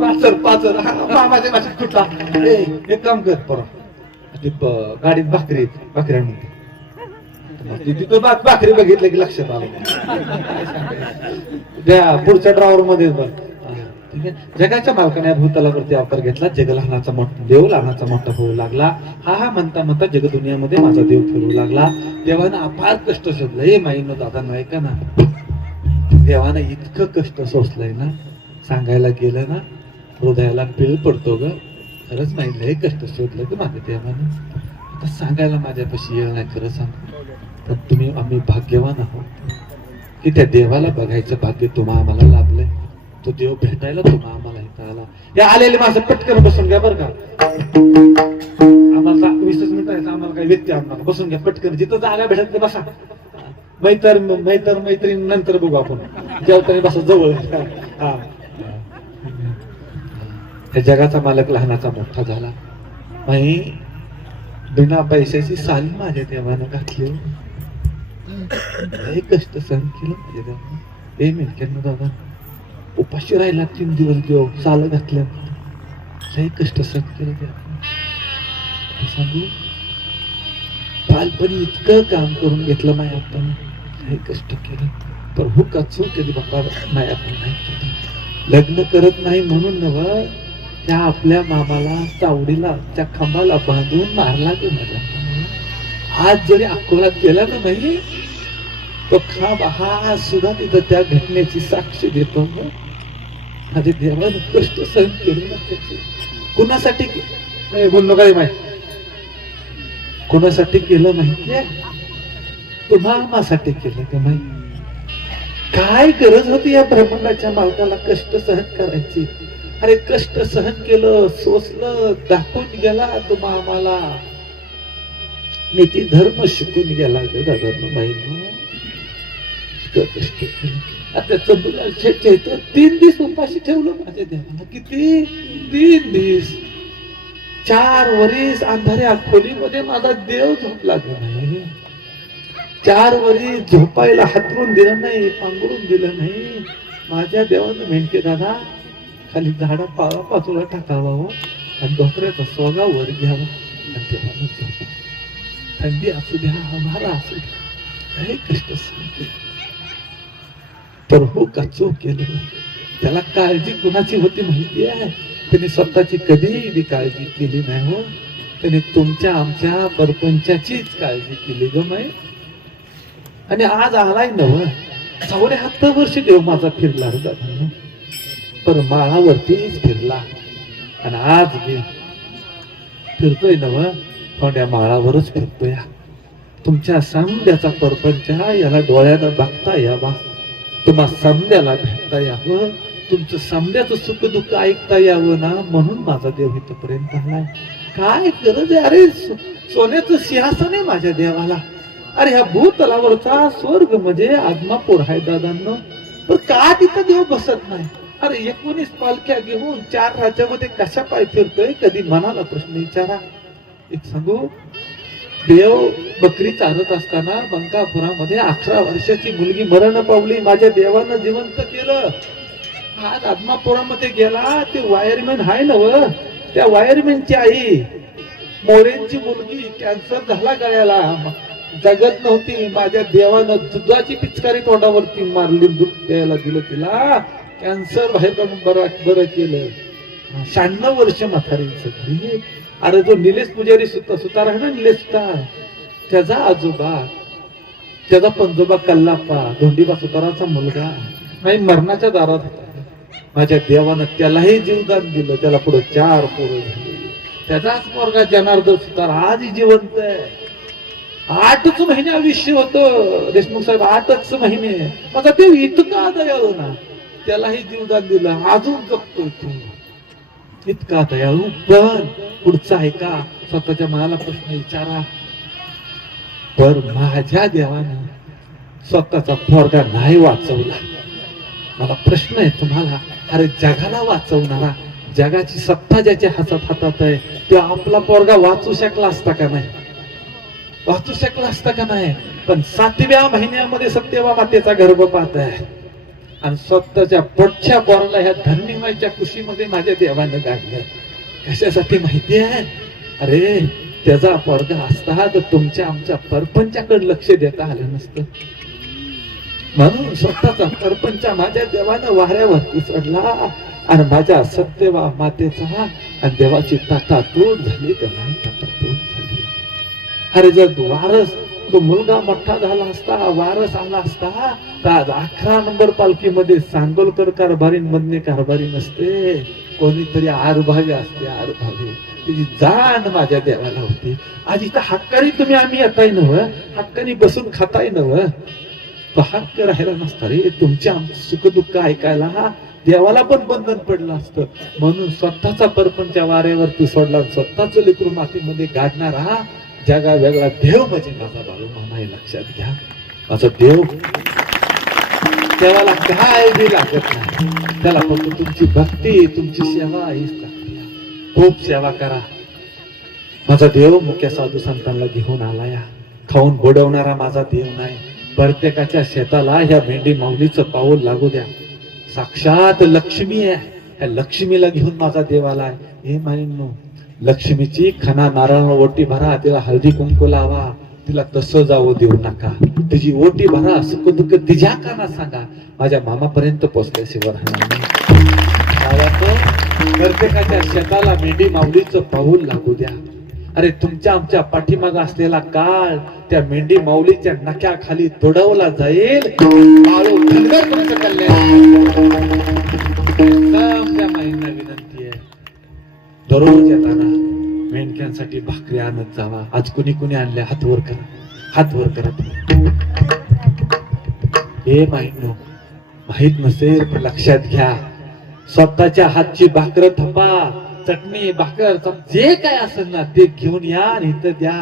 पाचर पाचर. हा, मामाच्या कुठला? एक काम कर परवा. ते गाडीत भाकरी आहेत, भाकरी तिथं भाकरी बघितलं की लक्षात आलं. त्या पुढच्या ड्रॉवर मध्ये बघ. जगाच्या मालकाने भूताला वरती अवतार घेतला. जग लहानाचा मोठा देव लहानाचा मोठा होऊ लागला. हा हा म्हणता म्हणता जग दुनियामध्ये माझा देव फिरू लागला. देवानं अपार कष्ट शोधलं. हे माईनो दादा ऐका ना. देवानं इतकं कष्ट सोसलंय ना सांगायला गेलं ना हृदयाला पिळ पडतो ग. खरंच माहिती लय कष्ट शोधलं ग माझ्या देवानं. आता सांगायला माझ्यापाशी येळ नाही खरं सांग. पण तुम्ही आम्ही भाग्यवान आहोत. की त्या देवाला बघायचं भाग्य तुम्हा आम्हाला लाभलंय. तो देव भेटायला तुम्हा आम्हाला इथं आला. या आलेले माझं पटकन बसून घ्या बरं का. आम्हाला वीसच मिनिटायचं आम्हाला काही व्यक्ती आम्हाला बसून घ्या पटकन. जिथं जागा भेटत नाही बसा. मैतर मैतर मैत्रीण नंतर बघू आपण. जेवताना बसा जवळ. हा. जगाचा मालक लहानाचा मोठा झाला. आणि बिना पैशाची साली माझ्या देवानं घातली हो. कष्ट सहन केलं माझ्या देवानं. ए दादा उपाशी राहिला तीन दिवस देव साल घातल्या लय कष्ट सहन केलं देवानं. सांगू बालपणी इतकं काम करून घेतलं माझ्या आपण. लय कष्ट केलं. पण कचो का केली बाबा? नाही आपण नाही लग्न करत नाही म्हणून नव त्या आपल्या मामाला तावडीला त्या खांबाला बांधून मारला की माझ्या आज जरी अकोला केला ना नाही तो खांब हा सुद्धा तिथं त्या घटनेची साक्ष देतो. माझे देवानं कष्ट सहन केले ना त्याचे. कुणासाठी बोललो काय माहिती कोणासाठी केलं माहितीये तुम्हाला केलं का नाही काय गरज होती या ब्रह्मांडाच्या मालकाला कष्ट सहन करायची? अरे कष्ट सहन केलं सोसलं दाखवून गेला तुम्हा आम्हाला. नीती धर्म शिकून गेला ग कष्ट आता त्याचं मुलं तीन दिवस उपाशी ठेवलं माझ्या देवाला. किती? तीन दिवस. चार वरीस अंधाऱ्या खोलीमध्ये माझा देव झोपला ग नाही चार वरी झोपायला हातरून दिलं नाही पांघरून दिलं नाही. माझ्या देवानं म्हणते दादा खाली झाडा पावा पाचूला टाकावा हो. आणि डोकऱ्याचा सोगा वर घ्यावा. आणि देवानं झोप थंडी असू द्या आम्हाला असू द्या. लय कष्ट सहन तर हो का चूक केलं त्याला काळजी कुणाची होती माहिती आहे? त्याने स्वतःची कधीही काळजी केली नाही हो. त्याने तुमच्या आमच्या परपंचाचीच काळजी केली ग माई. आणि आज आलाय नव. चौऱ्याहत्तर वर्ष देव माझा फिरला रे दादा. पण माळावरतीच फिरला. आणि आज मी फिरतोय नव. थोड्या माळावरच फिरतोय. तुमच्या सांध्याचा परपंच याला डोळ्यानं बघता यावा. तुम्हा सामद्याला भेटता यावं. तुमचं सामन्याचं सुख दुःख ऐकता यावं ना म्हणून माझा देव इथपर्यंत आलाय. काय गरज आहे? अरे सोन्याचं सिंहासन आहे माझ्या देवाला. अरे ह्या भूतलावरचा स्वर्ग म्हणजे आदमापूर आहे दादांनो. पण का तिथं देव बसत नाही? अरे एकोणीस पालख्या घेऊन चार राज्यामध्ये कशा पाय फिरतोय? कधी मनाला प्रश्न विचारा. एक सांगू? देव बकरी चालत असताना बंकापुरामध्ये अकरा वर्षाची मुलगी मरण पावली माझ्या देवानं जिवंत केलं. आज आदमापुरामध्ये गेला ते वायरमॅन आहे ना व त्या वायरमॅनची आई मोरेंची मुलगी कॅन्सर झाला गळ्याला. जगत नव्हती. माझ्या देवानं दुधाची पिचकारी तोंडावरती मारली दूध प्यायला दिलं तिला. कॅन्सर व्हायचं बरं बरं केलं. शहाण्णव वर्ष म्हातारीचं अरे जो निलेश पुजारी सुता सुतार आहे ना निलेश सुतार त्याचा आजोबा त्याचा पंजोबा कल्लाप्पा धोंडीबा सुताराचा मुलगा. नाही मरणाच्या दारात होता. माझ्या देवानं त्यालाही जीवदान दिलं. त्याला पुढे चार पोरं झाली. त्याचाच पोरगा जनार्दन सुतार. आजही जिवंत आहे. आठच महिने आयुष्य होतं. देशमुख साहेब आठच महिने. माझा देव इतका दयाळू ना त्यालाही जीवदान दिलं. अजून जगतोय तो. इतका दयाळू. पण पुढचा आहे का? स्वतःच्या मनाला प्रश्न विचारा. तर माझ्या देवानं स्वतःचा पोरगा नाही वाचवला. मला प्रश्न आहे तुम्हाला अरे जगाला वाचवणारा जगाची सत्ता ज्याच्या हातात हातात आहे तो आपला पोरगा वाचू शकला असता का नाही? वाचू शकला असता का नाही? पण सातव्या महिन्यामध्ये सत्यवा मातेचा गर्भपात आहे. आणि स्वतःच्या पोटच्या पोराला ह्या धन्यमयच्या कुशीमध्ये माझ्या देवानं काढलं कशासाठी माहिती आहे? अरे त्याचा पोरगा असता तर तुमच्या आमच्या परपंचाकडे लक्ष देता आलं नसतं. म्हणून स्वतःचा परपंच माझ्या देवानं वाऱ्यावरती उसडला आणि माझ्या सत्यवा मातेचा आणि देवाची ताटातूट झाली त्याला अरे जर वारस तो मुलगा मोठा झाला असता वारस आला असता तर आज अकरा नंबर पालखीमध्ये सांगोलकर कारभारी मधने कारभारी नसते कोणीतरी आरभावी असते आरभावी तिची जाण माझ्या देवाला होती. आज इथं हक्कानी तुम्ही आम्ही येताय नव. हक्कानी बसून खाताय नव. हक्क राहिला नसता रे. तुमच्या आमचे सुखदुःख ऐकायला देवाला पण बंधन पडलं असतं. म्हणून स्वतःचा परपंच्या वाऱ्यावरती सोडला स्वतःच लेकरू मातीमध्ये गाडणारा जगा वेगळा देव म्हणजे माझा बाळू मामा हे लक्षात घ्या. माझा देव देवाला काय बी लागत नाही. त्याला फक्त तुमची भक्ती तुमची सेवा हीच लागते. खूप सेवा करा. माझा देव मुख्य साधू संतांना घेऊन आला या खाऊन बुडवणारा माझा देव नाही. प्रत्येकाच्या शेताला ह्या भेंडी माऊलीचं पाऊल लागू द्या. साक्षात लक्ष्मी आहे. ह्या लक्ष्मीला घेऊन माझा देव आलाय. हे माहिनो लक्ष्मीची खना नारळ ओटी भरा तिला हळदी कुंकू लावा तिला तसं जावं देऊ नका. तिची ओटी भरा सुख दुःख तिच्या काना सांगा. माझ्या मामापर्यंत पोचल्याशिवाय राहणार प्रत्येकाच्या शेताला मेंढी माऊलीचं पाऊल लागू द्या. अरे तुमच्या आमच्या पाठीमाग असलेला काळ त्या मेंढी माऊलीच्या नक्याखाली तोडवला जाईल. कल्याण? माईंना विनंती. दररोज येताना मेंढक्यांसाठी भाकरी आणत जावा. आज कुणी कुणी आणल्या? हात वर करा. हात वर करा हे माहीत माहीत नसेल पण लक्षात घ्या. स्वतःच्या हातची भाकर थपा. चटणी भाकर जे काय असेल ना ते घेऊन या आणि इथं द्या.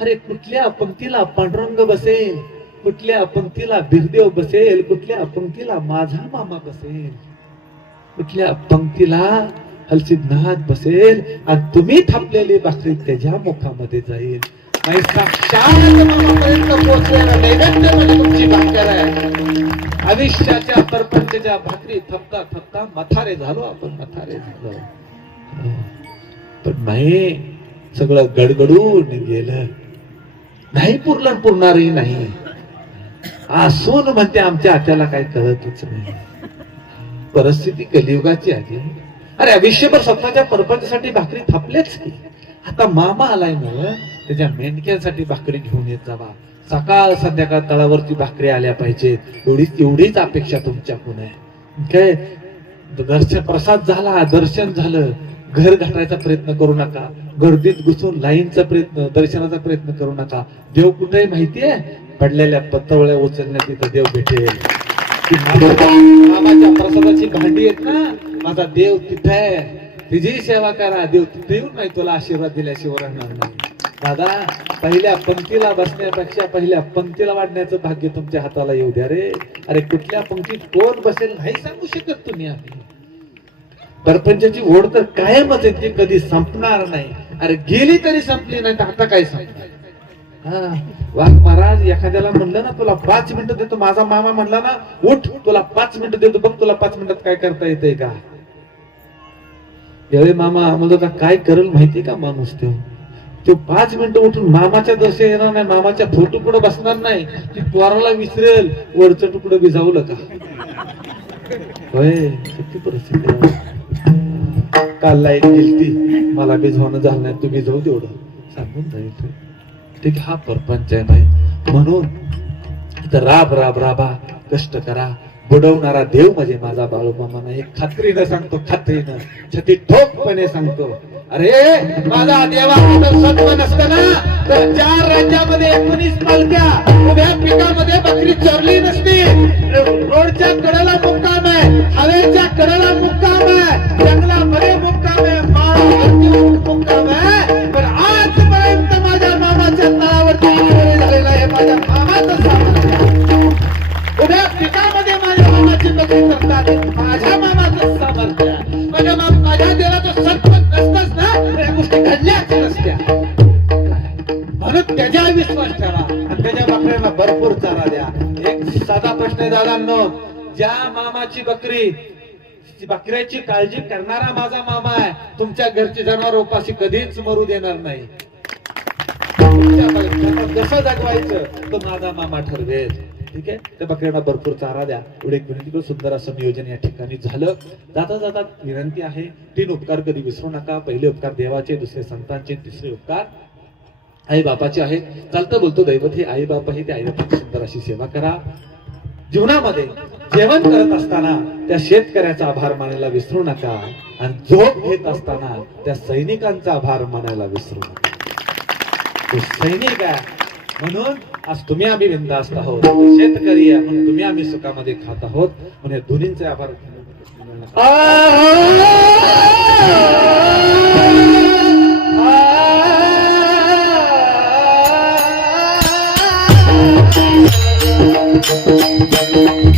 अरे कुठल्या पंक्तीला पांडुरंग बसेल? कुठल्या पंक्तीला बिरदेव बसेल? कुठल्या पंक्तीला माझा मामा बसेल? कुठल्या पंक्तीला हलसिद्धात बसेल आणि तुम्ही थापलेली भाकरी त्याच्या मुखामध्ये जाईल. आणि साक्षात म्हणजे तुमची भाकर आहे. आयुष्याच्या परपंचच्या भाकरी थपता थपता मथारे झालो आपण मथारे झालो. पण नाही सगळं गडगडून गेलं. नाही पुरलं पुरणारही नाही. असून म्हणते आमच्या हात्याला काही कळतच नाही. परिस्थिती कलियुगाची आली. अरे आयुष्यभर स्वतःच्या परपंचासाठी भाकरी थापलेच की. आता मामा आलाय ना त्याच्या मेंढक्यांसाठी भाकरी घेऊन येत जावा. सकाळ संध्याकाळ तळावरती भाकरी आल्या पाहिजेत. एवढीच एवढीच अपेक्षा तुमच्याकडून आहे काय? दर्शन प्रसाद झाला दर्शन झालं. घर घाटायचा प्रयत्न करू नका. गर्दीत घुसून लाईनचा प्रयत्न दर्शनाचा प्रयत्न करू नका. देव कुठेही माहितीये पडलेल्या पत्रवळ्या उचलण्यात तिथं देव भेटेल. प्रसाद मामा- भांडी आहेत ना माझा देव तिथे आहे. तिची सेवा करा. देव तिथे येऊन नाही तुला आशीर्वाद दिल्याशिवाय राहणार नाही. दादा पहिल्या पंक्तीला बसण्यापेक्षा पहिल्या पंक्तीला वाढण्याचं भाग्य तुमच्या हाताला येऊ द्या रे. अरे कुठल्या पंक्तीत कोण बसेल नाही सांगू शकत तुम्ही आम्ही. परपंचाची ओढ तर कायमच आहे ती कधी संपणार नाही. अरे गेली तरी संपली नाही तर आता काय संपणार? वाघ महाराज एखाद्याला म्हणलं ना तुला पाच मिनिटं देतो. माझा मामा म्हणला ना उठ तुला पाच मिनिटं देतो. बघ तुला पाच मिनिटात काय करता येते का? यावेळी मामा म्हणलं काय करेल माहिती का माणूस तो? तो पाच मिनिटं उठून मामाच्या दशे येणार नाही. मामाच्या फोटो पुढे बसणार नाही. ती पोराला विसरेल. वरचं तुकडं भिजावलं का होय किती परिस्थिती काल लाइट गेलती. मला भिजवणं झालं नाही. तू भिजवू तेवढं. सांगून जाईल ठीक हा परपंच आहे नाही म्हणून इथं राब राब राबा कष्ट करा. बुडवणारा देव म्हणजे माझा बाळूमामा नाही. खात्रीनं सांगतो खात्रीनं. छती ठोकपणे सांगतो. अरे माझा देवा सत्व नसतं ना? तर चार राज्यामध्ये एकोणीस पालख्या उभ्या पिकामध्ये बकरी चोरली नसती. रोडच्या कडेला मुक्काम आहे. हवेच्या कडेला मुक्काम आहे. जंगलामध्ये मुक्काम आहे. मुक्काम आहे. मित्रांनो ज्या मामाची बकरी बकऱ्याची काळजी करणारा माझा मामा आहे तुमच्या घरची जनावर उपाशी कधीच मरू देणार नाही. तुमच्या कसं जगवायचं तो माझा मामा ठरवेल. ठीक आहे? त्या बकऱ्यांना भरपूर चारा द्या. एवढे एक विनंती करू सुंदर असं नियोजन या ठिकाणी झालं. जाता जाता विनंती आहे तीन उपकार कधी विसरू नका. पहिले उपकार देवाचे दुसरे संतांचे तिसरे उपकार आई बापाचे आहे चालतं बोलतो दैवत हे आई बाप आहे ते आई बापाची सुंदर अशी सेवा करा. जीवनामध्ये जेवण करत असताना त्या शेतकऱ्याचा आभार मानायला विसरू नका. आणि झोप घेत असताना त्या सैनिकांचा आभार मानायला विसरू नका. तो सैनिक आहे. म्हणून आज तुम्ही आम्ही बिंदास्त आहोत. शेतकरी आहे म्हणून तुम्ही आम्ही सुखामध्ये खात आहोत. म्हणून दोन्हींचे आभार! विसरू नका. आ